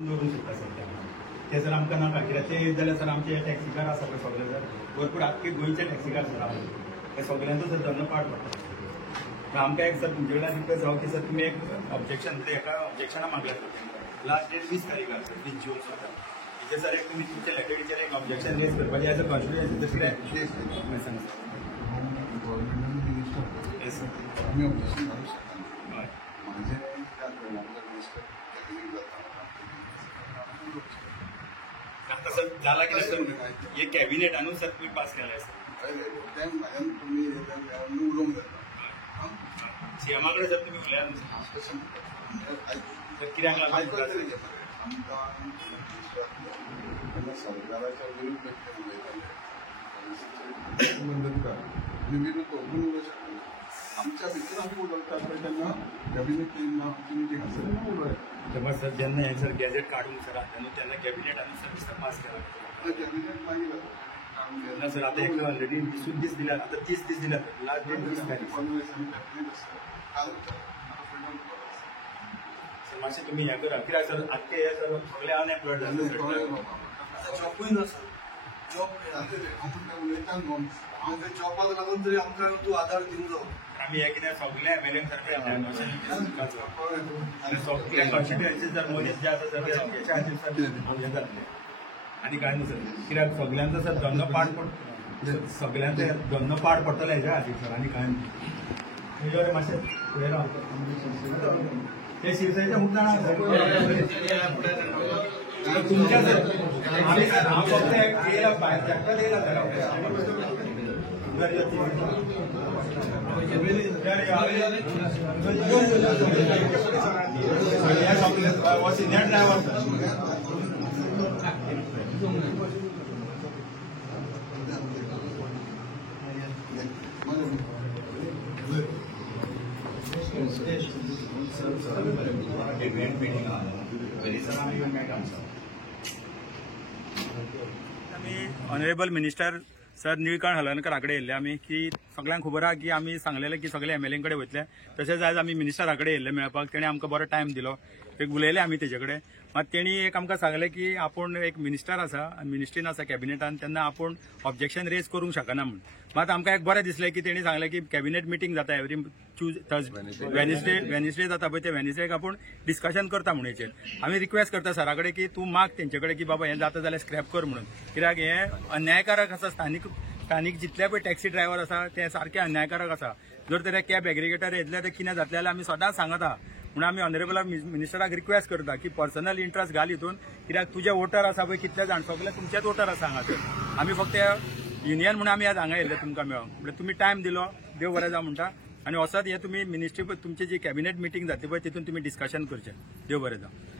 दवरूंक शकता सर ते जर आमकां नाका कित्याक ते जाल्यार सर आमचे टॅक्सीकार आसा पळय सगळे सर भरपूर आख्खे गोंयचे टॅक्सीकार सर आमी हे सगळ्यांचो सर धंदो पाड पडटा आमकां एक सर तुमचे कडेन रिक्वेस्ट जावं की सर तुमी एक ऑब्जेक्शन म्हणजे एका ऑब्जेक्शना मागल्या सर लास्ट डेट 20 तारीखार सर 20 जून सर इथे सर एक तुमी तुमच्या लेटरीचेर एक ऑब्जेक्शन रेज करपाचें एज अ कॉन्स्टिट्युएन्सी दुसरें सांगा सर येस सर आम्ही ऑब्जेक्शन घालू शकता माझे आता सर झाला की सर हे कॅबिनेटानूच सर तुम्ही पास केलाय सर तुम्ही उलोवंक जाता सीएमा कडेन सर तुम्ही उलयात सर कित्याक लागून सरकाराच्या विरुद्ध उलयताले विरुद्ध उलोवंक शकता आमच्या भितर आमी उलयता पळय तेन्ना कॅबिनेट मिटींग आसा तेन्ना उलयता तेव्हा सर जेन्ना हे सर गॅजेट काढून सर तेन्ना कॅबिनेटानूच सर पास केला कॅबिनेट मागीर ना सर आता एक ऑलरेडी 20 दीस दिल्यात आता 30 दीस दिल्यात लास्ट डेट 20 तारीख सर मातशें तुमी हें करा कित्याक सर आख्खे हे सर सगळे अनएम्प्लॉयड जाले जॉबूय ना सर जॉब उलयता न्हू जॉबाक लागून तरी आमकां तूं आधार दिवंक जावो आमी हे कितें सगळे एमएलए सारखे सगळे कॉन्स्टिट्युएन्सी सर मनीस जे आसा सर हेच्या खातीर सर हे जातले आनी कांय न्हू सर कित्याक सगळ्यांचो सर धंदो पाड पडटा सगळ्यांचो धंदो पाड पडटलो हेच्या खातीर सर आनी कांय न्हू मातशें फुडें राव ते शिवसेनेच्या मुद्दां तुमच्या सर आमी सर हांव फक्त येयला भायर धाडटात येयला सर सिनियर ड्रायव्हर आमी honourable minister sir Nilkanth Halarnkar कडेन येयल्ले आमी की सगळ्यांक खबर आहा की आमी सांगलेलें की सगळे एमएलए कडेन वयतले तशेंच आयज आमी मिनिस्टरा कडेन येयल्ले मेळपाक तेणें आमकां बरो टायम दिलो एक उलयले आमी तेजे कडेन मात तेणी एक आमकां सांगलें की आपूण एक मिनिस्टर आसा मिनिस्ट्रीन आसा कॅबिनेटान तेन्ना आपूण ऑब्जेक्शन रेज करूंक शकना म्हूण मात आमकां एक बरें दिसलें की तेणी सांगलें की कॅबिनेट मिटींग जाता एवरी वेनिसडे जाता पळय ते वेनिसडेक आपूण डिस्कशन करता म्हणून हेचेर आमी रिक्वेस्ट करता सरा कडेन की तूं माग तेंचे कडेन की बाबा हें जाता जाल्यार स्क्रॅप कर म्हणून कित्याक हें अन्यायकारक आसा स्थानीक जितले पळय टॅक्सी ड्रायव्हर आसा ते सारखे अन्यायकारक आसा जर तर कॅब एग्रिगेटर येतले ते कितें जातलें जाल्यार आमी सदांच सांगता म्हणून आमी ऑनरेबल मिनिस्टराक रिक्वेस्ट करता की पर्सनल इंट्रस्ट घाल हितून कित्याक तुजे वोटर आसा पळय कितले जाण सगळे तुमचेच वोटर आसा हांगासर आमी फक्त युनियन म्हणून आमी आज हांगा येयल्ले तुमकां मेळोंक म्हणजे तुमी टायम दिलो देव बरें जावं म्हणटा आनी वसत हे तुमी मिनिस्ट्री तुमची जी कॅबिनेट मिटींग जातली पळय तितून तुमी डिस्कशन करचें देव बरें जावं